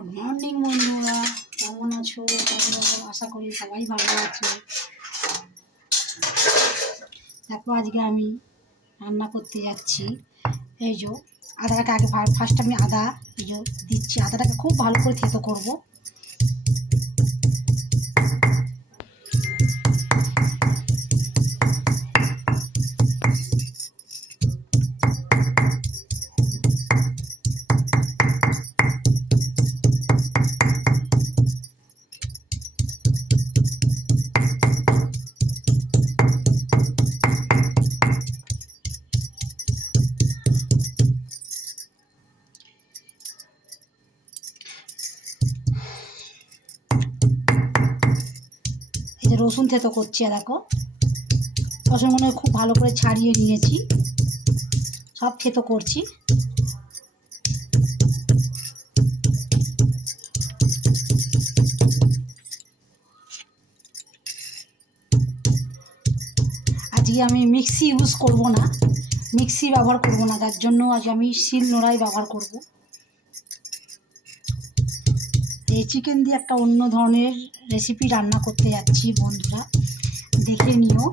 Good morning বন্ধুরা, কেমন আছো? আশা করি সবাই ভালো আছো। দেখো আজকে আমি রান্না করতে যাচ্ছি। এই যে আদাটাকে আগে ফার্স্ট আমি আদা এই যে দিচ্ছি। আদাটাকে খুব ভালো করে থেতো করবো। এই যে রসুন থেতো করছি, দেখো রসুনগুলো খুব ভালো করে ছাড়িয়ে নিয়েছি, সব থেতো করছি। আজকে আমি মিক্সি ইউজ করব না, মিক্সি ব্যবহার করব না, তার জন্য আজ আমি শিলনোড়াই ব্যবহার করব। এই চিকেন দিয়ে একটা অন্য ধরনের রেসিপি রান্না করতে যাচ্ছি বন্ধুরা, দেখে নিও।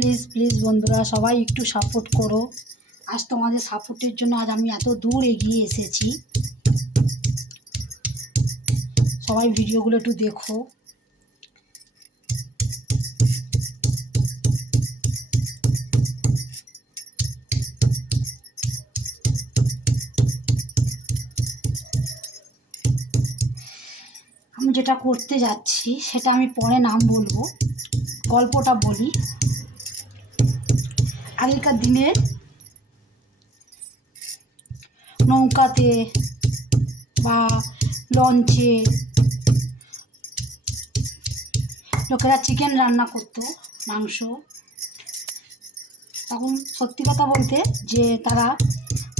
প্লিজ প্লিজ বন্ধুরা, সবাই একটু সাপোর্ট করো। আজ তোমাদের সাপোর্টের জন্য আজ আমি এত দূর এগিয়ে এসেছি। সবাই ভিডিওগুলো একটু দেখো। আমি যেটা করতে যাচ্ছি সেটা আমি পরে নাম বলবো, গল্পটা বলি। আগেকার দিনে নৌকাতে বা লঞ্চে লোকেরা চিকেন রান্না করতো, মাংস। তখন সত্যি কথা বলতে যে তারা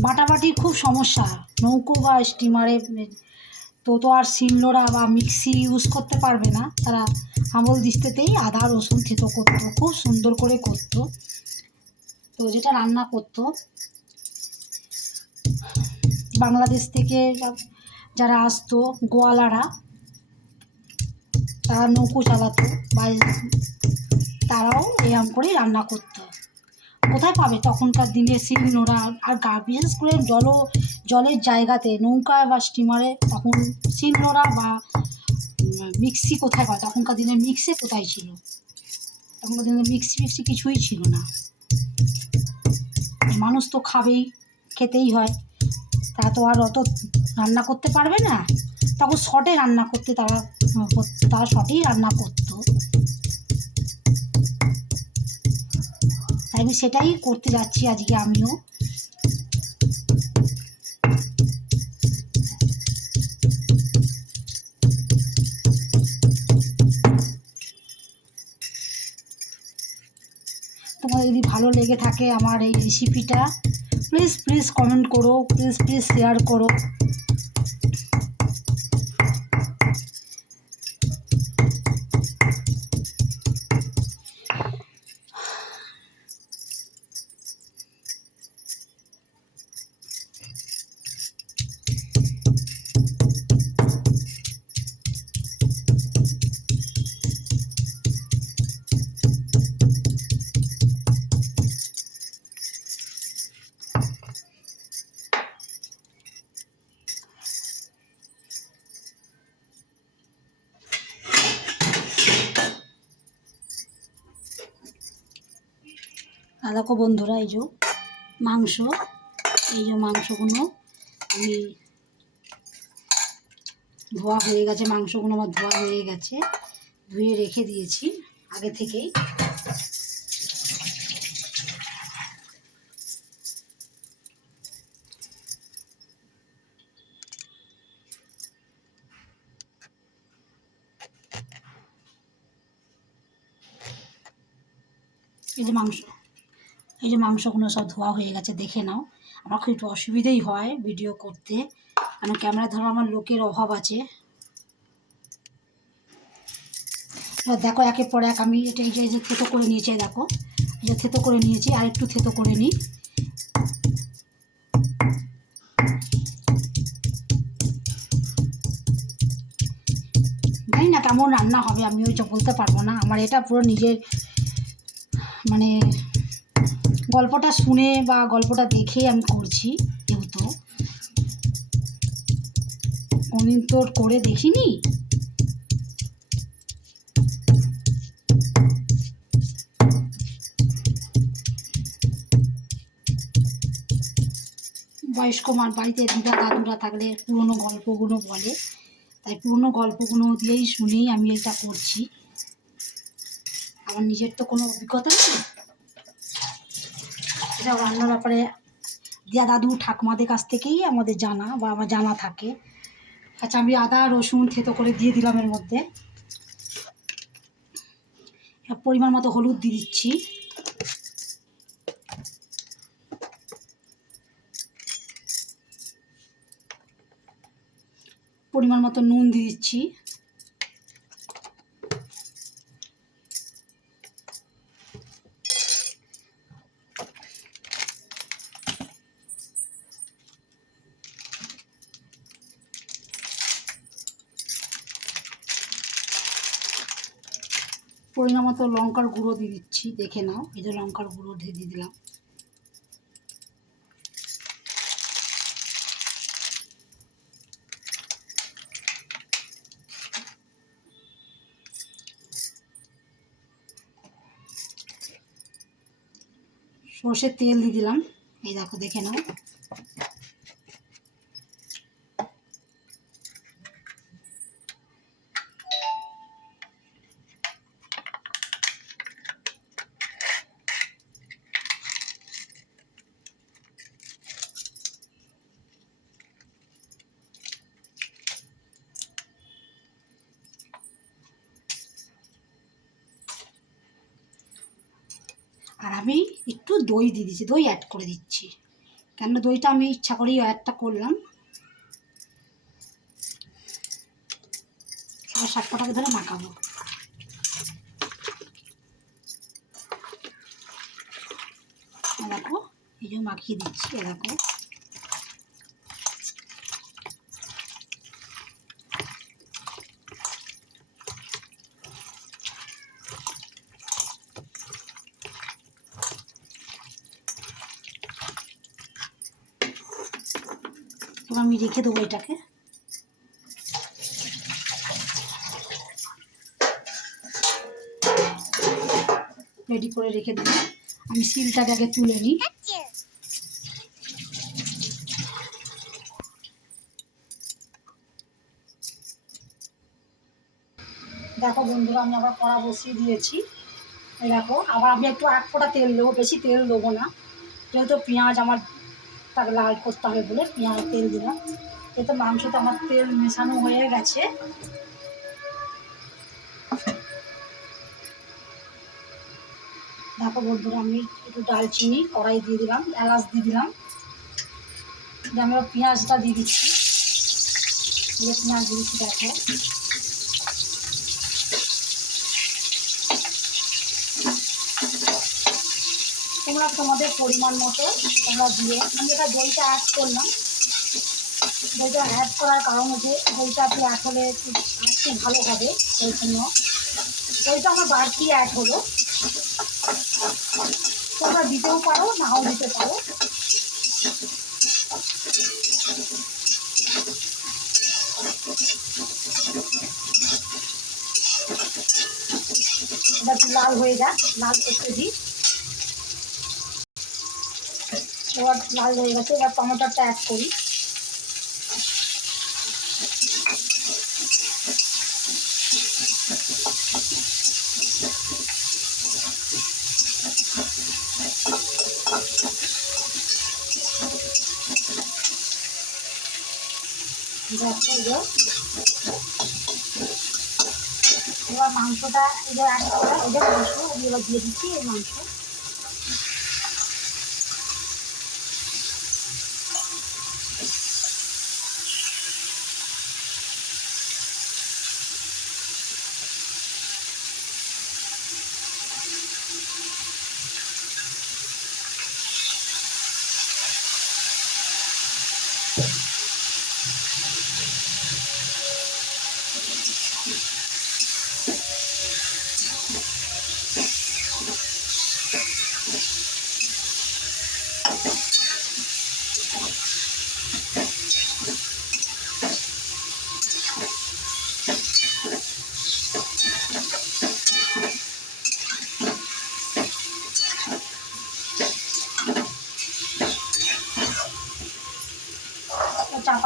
বাটাবাটির খুব সমস্যা, নৌকো বা স্টিমারে তো আর শিলনোড়া বা মিক্সি ইউজ করতে পারবে না। তারা আঙুল দিস্তেতেই আদা রসুন থেতো করতো, খুব সুন্দর করে করতো। তো যেটা রান্না করতো, বাংলাদেশ থেকে যারা আসতো গোয়ালারা, তারা নৌকো চালাতো বা তারাও এরকম করেই রান্না করতো। কোথায় পাবে তখনকার দিনে শিলনোড়া? আর বিশেষ করে জলের জায়গাতে নৌকা বা স্টিমারে তখন শিলনোড়া বা মিক্সি কোথায় পায়? তখনকার দিনে মিক্সি কোথায় ছিল? তখনকার দিনে মিক্সি কিছুই ছিল না। মানুষ তো খাবেই, খেতেই হয়, তারা তো আর অত রান্না করতে পারবে না। তখন শর্টে রান্না করতে তারা শর্টেই রান্না করতো। তাই আমি সেটাই করতে যাচ্ছি আজকে আমিও। তোমার যদি ভালো লেগে থাকে আমার এই রেসিপিটা, প্লিজ প্লিজ কমেন্ট করো, প্লিজ প্লিজ শেয়ার করো। দেখো বন্ধুরা, এই যে মাংস, এই যে মাংসগুলো আমি ধোয়া হয়ে গেছে, মাংসগুলো আমার ধোয়া হয়ে গেছে, ধুয়ে রেখে দিয়েছি আগে থেকেই। এই যে মাংস, এই যে মাংসগুলো সব ধোয়া হয়ে গেছে, দেখে নাও। আমার খুব একটু অসুবিধেই হয় ভিডিও করতে, কারণ ক্যামেরা ধরো আমার লোকের অভাব আছে। এবার দেখো একের পর এক আমি এটা এই যে থেতো করে নিয়েছি, দেখো এই যে থেতো করে নিয়েছি, আর একটু থেতো করে নিই। জানি না কেমন রান্না হবে, আমি ওইটা বলতে পারবো না। আমার এটা পুরো নিজের মানে গল্পটা শুনে বা গল্পটা দেখেই আমি করছি, যেহেতু কোনদিন তো করে দেখিনি। বয়স্ক বাড়িতে দিদা দাদুরা থাকলে পুরনো গল্পগুলো বলে, তাই পুরনো গল্পগুলো দিয়েই শুনেই আমি এটা করছি। আমার নিজের তো কোনো অভিজ্ঞতা নেই, এটা রান্নার ব্যাপারে দিদা দাদু ঠাকুমাদের কাছ থেকেই আমাদের জানা বা আমার জানা থাকে। আচ্ছা, আমি আদা রসুন থেতো করে দিয়ে দিলাম এর মধ্যে। পরিমাণ মতো হলুদ দিয়ে দিচ্ছি, পরিমাণ মতো নুন দিয়ে দিচ্ছি, পরিমাণ মতো লঙ্কার গুঁড়ো দিয়ে দিচ্ছি, দেখে নাও। এই যে লঙ্কার গুঁড়ো দিয়ে দিলাম। সর্ষের তেল দিয়ে দিলাম, এই দেখো দেখে নাও। আর আমি একটু দই দিয়ে দিচ্ছি, দই অ্যাড করে দিচ্ছি, কেন দইটা আমি ইচ্ছা করেই অ্যাডটা করলাম। সবার সবকটাকে ধরে মাখাবো। দেখো এই যে মাখিয়ে দিচ্ছি, দেখো এবার আমি রেখে দেবো এটাকে। রেডি করে রেখে দেবো। আমি সিলটাকে আগে তুলে নিই। দেখো বন্ধুরা, আমি আবার কড়া বসিয়ে দিয়েছি। এই দেখো, আবার আমি একটু 1 ফোঁটা তেল দেবো, বেশি তেল দেবো না, যেহেতু পেঁয়াজ আমার তাকে লাল করতে হবে বলে পেঁয়াজ তেল দিলাম। এতে মাংসতে আমার তেল মেশানো হয়ে গেছে। দেখো বন্ধুরা, আমি একটু ডালচিনি কড়াই দিয়ে দিলাম, এলাচ দিয়ে দিলাম। আমি পেঁয়াজটা দিয়ে দিচ্ছি, পেঁয়াজ দিয়ে দিচ্ছি। দেখো তোমরা তোমাদের পরিমাণ মতো তোমরা দিয়ে, আমি এটা দইটা অ্যাড করলাম। দইটা অ্যাড করার কারণ হচ্ছে দইটা একটু অ্যাড হলে একটু ভালো হবে, ওই জন্য দইটা আমার বাড়তি অ্যাড হলো। তোমরা দিতেও পারো, নাও দিতে পারো। এটা একটু লাল হয়ে যাক, লাল করতে দিই। এবার লাল হয়ে গেছে, এবার টমেটোটা অ্যাড করি। এবার মাংসটা এই যে অ্যাড করা, এই যে মাংস আমি এবার দিয়ে দিচ্ছি। এই মাংস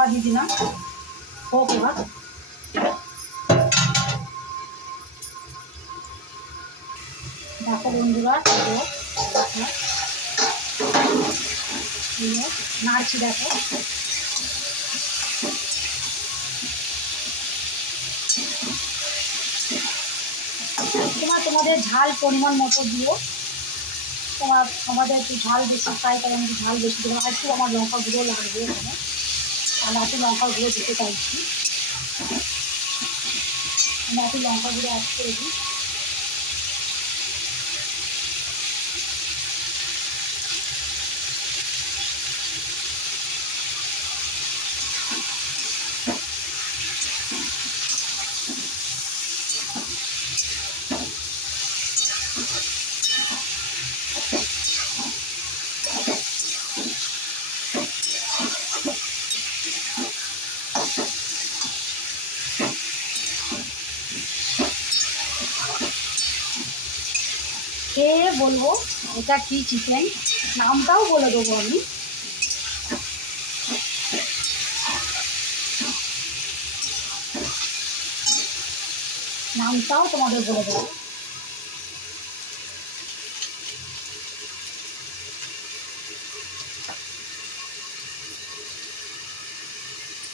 লঙ্কা দিয়ে দিলাম, হোক এবার। দেখো বন্ধুরা, নাড়ছি দেখো। তোমাদের ঝাল পরিমাণ মতো দিও। আমাদের একটু ঝাল বেশি খাই, তাই আমি ঝাল বেশি দেবো। একটু আমার লঙ্কা গুঁড়ো লাগবে এখানে, আর একটু লঙ্কা গুঁড়ো দিতে চাইছি। আমি একটু লঙ্কা গুঁড়ো অ্যাড করে দিই। খেয়ে বলবো এটা কি চিকেন, নামটাও বলে দেবো আমি। নামটাও তোমাদের বলে দেবো।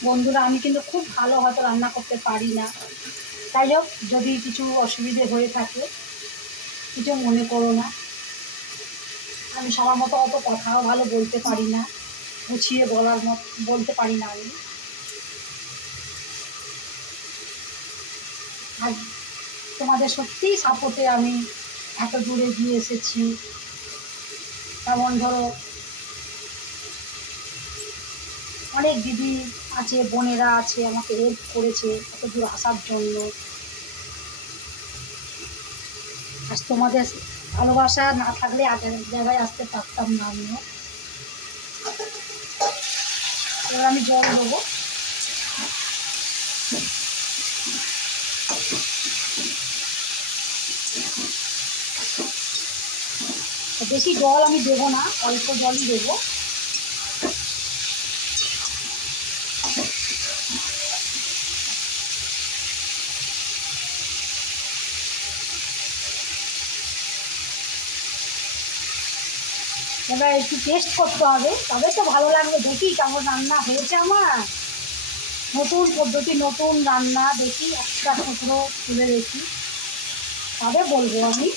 বন্ধুরা, আমি কিন্তু খুব ভালো হয়তো রান্না করতে পারি না, তাই হোক যদি কিছু অসুবিধে হয়ে থাকে কিছু মনে করো না। আমি সবার মতো অত কথাও ভালো বলতে পারি না, গুছিয়ে বলতে পারি না আমি। আর তোমাদের সত্যিই সাপোর্টে আমি এত দূরে গিয়ে এসেছি। তেমন ধরো অনেক দিদি আছে, বোনেরা আছে, আমাকে হেল্প করেছে এত দূর আসার জন্য। আর তোমাদের ভালোবাসা না থাকলে আজ এক জায়গায় আসতে পারতাম না আমিও। এবার আমি জল দেবো। বেশি জল আমি দেবো না, অল্প জলই দেবো। এবার একটু টেস্ট করতে হবে, তবে তো ভালো লাগবে। দেখি কেমন রান্না হয়েছে আমার। নতুন পদ্ধতি, নতুন রান্না, দেখি একটা টুকরো তুলে দেখি, তবে বলবো আমি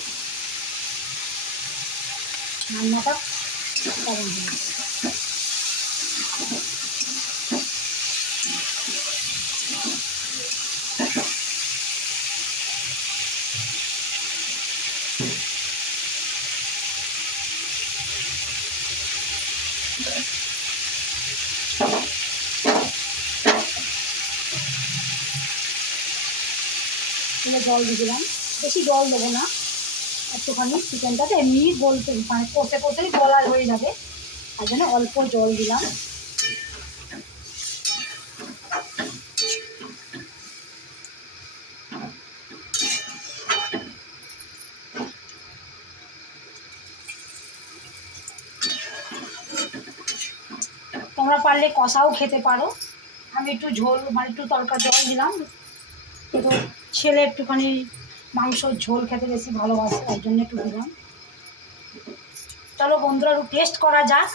রান্নাটা কেমন হয়েছে। জল দিয়ে দিলাম, বেশি জল দেবো না, একটুখানি চিকেনটাতে এমনি গলতে মানে কষে কষেই গলা হয়ে যাবে, তার জন্য অল্প জল দিলাম। তোমরা পারলে কষাও খেতে পারো, আমি একটু ঝোল মানে একটু তরকা জল দিলাম। কিন্তু ছেলে একটুখানি মাংসর ঝোল খেতে বেশি ভালোবাসে, তাই জন্য একটু দিলাম। চলো বন্ধুরা, একটু টেস্ট করা যাক।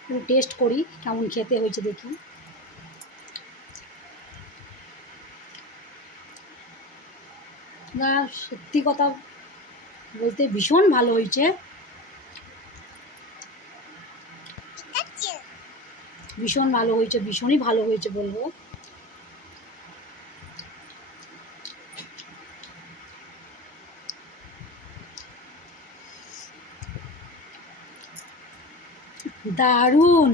একটু টেস্ট করি কেমন খেতে হয়েছে দেখি। না, সত্যি কথা বলতে ভীষণ ভালো হয়েছে, ভীষণ ভালো হয়েছে, ভীষণই ভালো হয়েছে বলবো। দারুণ।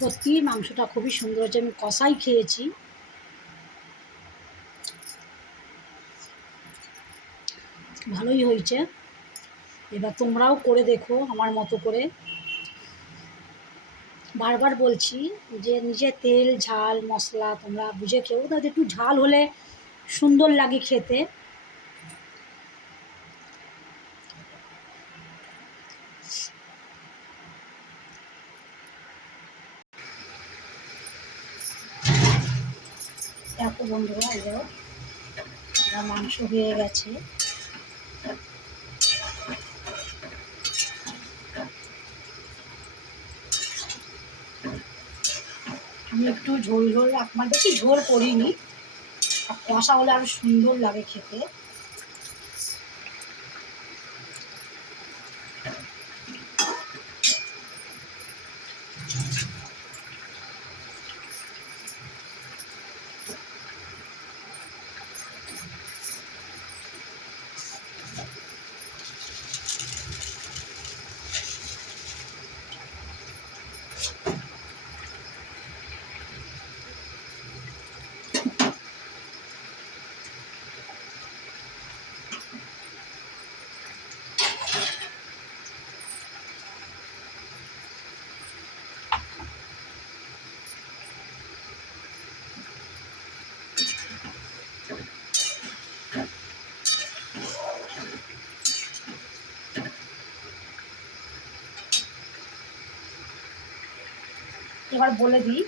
সত্যি মাংসটা খুবই সুন্দর হয়েছে। আমি কষাই খেয়েছি, ভালোই হয়েছে। এবার তোমরাও করে দেখো আমার মতো করে। বারবার বলছি যে নিজে তেল ঝাল মশলা তোমরা বুঝে খেও, তাতে একটু ঝাল হলে সুন্দর লাগে খেতে। দেখো বন্ধুরা, এবার মাংস হয়ে গেছে। আমি একটু ঝোল ঝোল মানে বেশি ঝোল করিনি, আর কষা হলে আরো সুন্দর লাগে খেতে। এবার বলে দিই,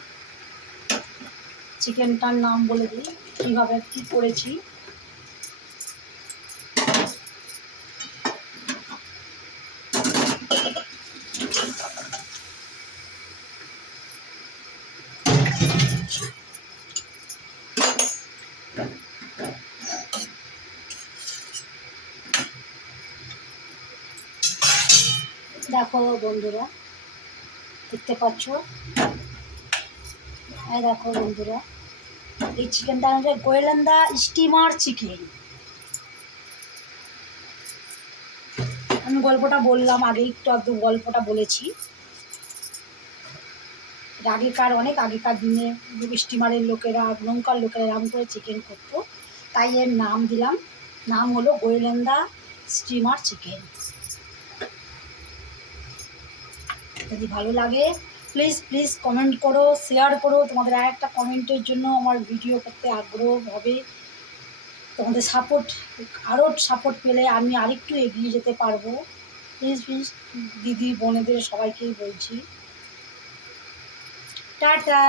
চিকেনটার নাম বলে দিই কীভাবে কী করেছি। দেখো বন্ধুরা, দেখতে পাচ্ছ, এই দেখো বন্ধুরা, এই চিকেনটা হচ্ছে গোয়েলান্দা স্টিমার চিকেন। আমি গল্পটা বললাম আগেই, একটু গল্পটা বলেছি। অনেক আগেকার দিনে স্টিমারের লোকেরা, নৌকার লোকেরা এরকম করে চিকেন করতো, তাই এর নাম দিলাম। নাম হলো গোয়েলান্দা স্টিমার চিকেন। যদি ভালো লাগে প্লিজ প্লিজ কমেন্ট করো, শেয়ার করো। তোমাদের আর একটা কমেন্টের জন্য আমার ভিডিও করতে আগ্রহ হবে। তোমাদের আরও সাপোর্ট পেলে আমি আরেকটু এগিয়ে যেতে পারবো। প্লিজ প্লিজ দিদি বোনেদের সবাইকেই বলছি টাটা।